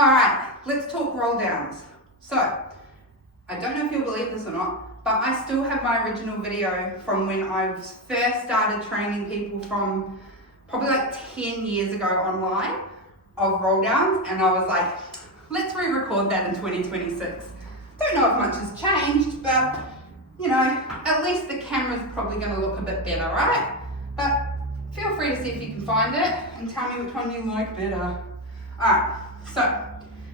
All right, let's talk roll downs. So, I don't know if you'll believe this or not, but I still have my original video from when I first started training people from probably like 10 years ago online of roll downs, and I was like, let's re-record that in 2026. Don't know if much has changed, but you know, at least the camera's probably going to look a bit better, right? But feel free to see if you can find it and tell me which one you like better. Alright, so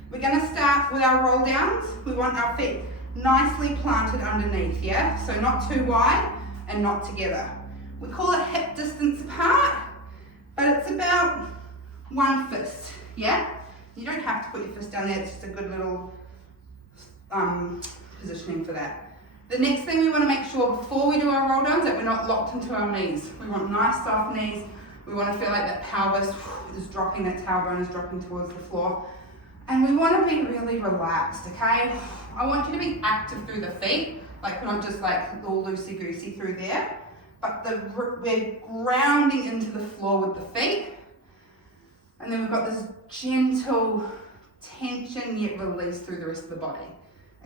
we're going to start with our roll downs. We want our feet nicely planted underneath, yeah? So not too wide and not together. We call it hip distance apart, but it's about one fist, yeah? You don't have to put your fist down there, it's just a good little positioning for that. The next thing we want to make sure before we do our roll downs that we're not locked into our knees. We want nice soft knees. We want to feel like that pelvis is dropping, that tailbone is dropping towards the floor. And we want to be really relaxed, okay? I want you to be active through the feet, like not just like all loosey-goosey through there, but we're grounding into the floor with the feet. And then we've got this gentle tension yet release through the rest of the body.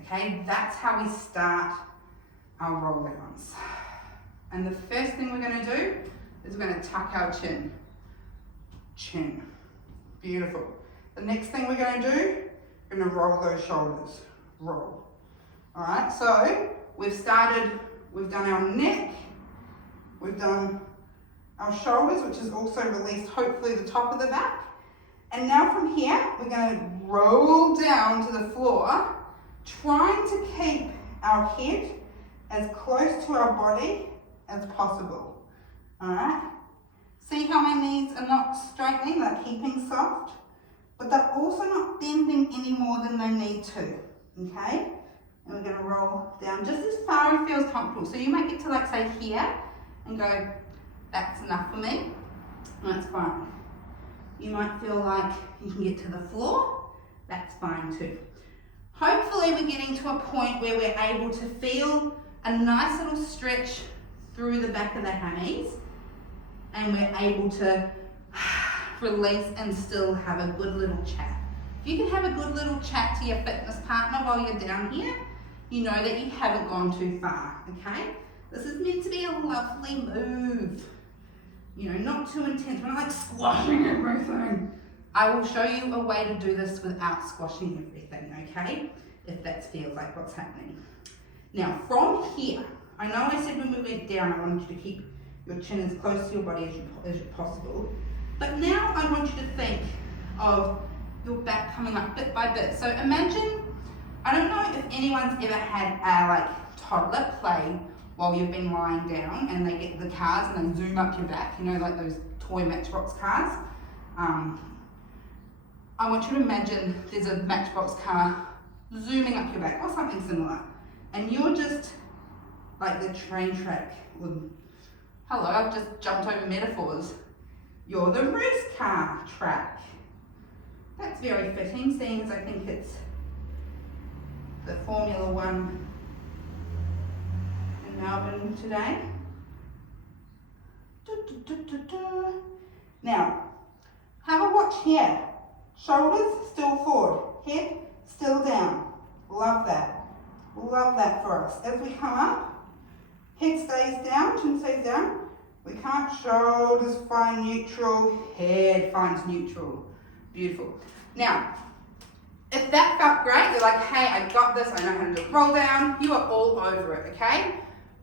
Okay, that's how we start our roll downs. And the first thing we're going to do is we're going to tuck our chin. Chin. Beautiful. The next thing we're going to do, we're going to roll those shoulders. Roll. Alright, so we've done our neck, we've done our shoulders, which is also released hopefully the top of the back. And now from here, we're going to roll down to the floor, trying to keep our head as close to our body as possible. Alright? See how my knees are not straightening, they're keeping soft, but they're also not bending any more than they need to. Okay? And we're going to roll down just as far as feels comfortable. So you might get to like say here and go, that's enough for me. That's fine. You might feel like you can get to the floor. That's fine too. Hopefully we're getting to a point where we're able to feel a nice little stretch through the back of the hammies and we're able to release and still have a good little chat. If you can have a good little chat to your fitness partner while you're down here, you know that you haven't gone too far, okay? This is meant to be a lovely move. You know, not too intense, we're not like squashing everything. I will show you a way to do this without squashing everything, okay? If that feels like what's happening. Now, from here, I know I said when we went down, I wanted you to keep your chin as close to your body as possible. But now I want you to think of your back coming up bit by bit. So imagine, I don't know if anyone's ever had a like toddler play while you've been lying down and they get the cars and they zoom up your back, you know, like those toy Matchbox cars. I want you to imagine there's a Matchbox car zooming up your back or something similar. And you're just like the train track. Hello, I've just jumped over metaphors. You're the race car track. That's very fitting, seeing as I think it's the Formula One in Melbourne today. Now, have a watch here. Shoulders still forward, head still down. Love that. Love that for us. As we come up, head stays down, chin stays down. We come up, shoulders find neutral, head finds neutral. Beautiful. Now, if that felt great, you're like, hey, I got this, I know how to do a roll down, you are all over it, okay?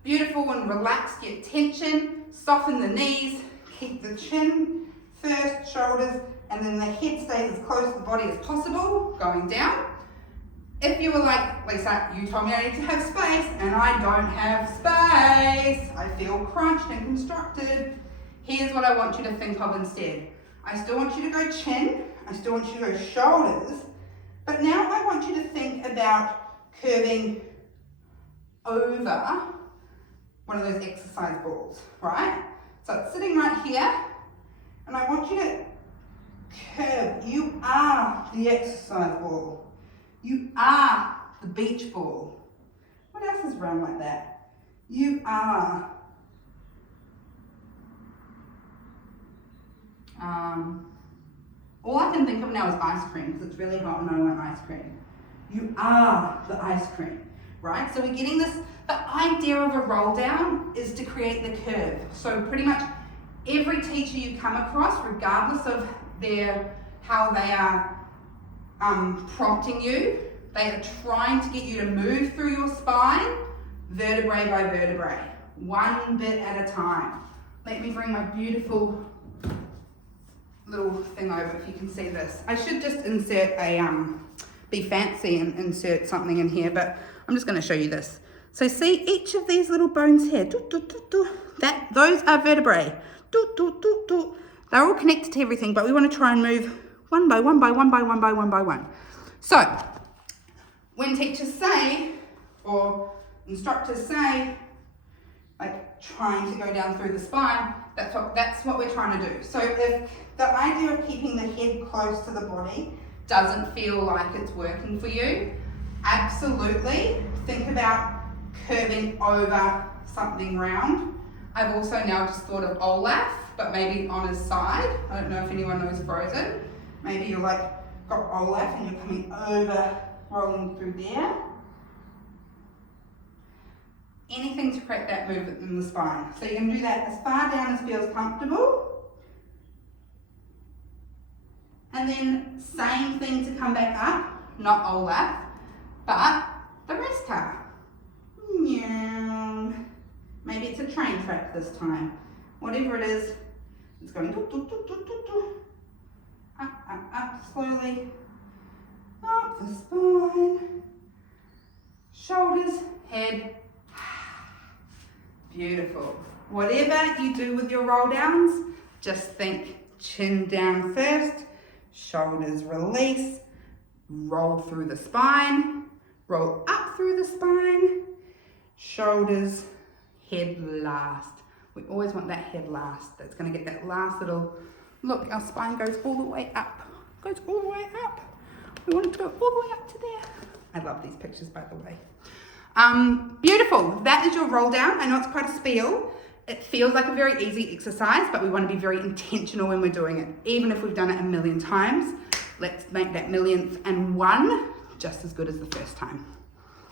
Beautiful and relaxed, get tension, soften the knees, keep the chin first, shoulders, and then the head stays as close to the body as possible, going down. If you were like, Lisa, you told me I need to have space, and I don't have space, I feel crunched and constructed, here's what I want you to think of instead. I still want you to go chin, I still want you to go shoulders, but now I want you to think about curving over one of those exercise balls, right? So it's sitting right here, and I want you to curve. You are the exercise ball. You are the beach ball. What else is round like that? You are All I can think of now is ice cream because it's really hot and I want ice cream. You are the ice cream, right? So we're getting this, the idea of a roll down is to create the curve. So pretty much every teacher you come across, regardless of how they are prompting you, they are trying to get you to move through your spine, vertebrae by vertebrae, one bit at a time. Let me bring my beautiful little thing over if you can see this. I should just insert be fancy and insert something in here, but I'm just going to show you this. So see each of these little bones here, those are vertebrae. They're all connected to everything, but we want to try and move one by one by one by one by one by one. So when teachers say, or instructors say, like trying to go down through the spine, that's what we're trying to do. So if the idea of keeping the head close to the body doesn't feel like it's working for you, absolutely think about curving over something round. I've also now just thought of Olaf, but maybe on his side. I don't know if anyone knows Frozen. Maybe you're like got Olaf and you're coming over, rolling through there. Anything to create that movement in the spine. So you can do that as far down as feels comfortable. And then same thing to come back up, not Olaf, but the race car. Maybe it's a train track this time. Whatever it is, it's going up slowly, up the spine, shoulders, head. Beautiful. Whatever you do with your roll downs, just think chin down first, shoulders release, roll through the spine, roll up through the spine, shoulders, head last. We always want that head last. That's going to get that last little, look, our spine goes all the way up. Goes all the way up. We want it to go all the way up to there. I love these pictures, by the way. Beautiful. That is your roll down. I know it's quite a spiel. It feels like a very easy exercise, but we want to be very intentional when we're doing it. Even if we've done it a million times, let's make that millionth and one just as good as the first time.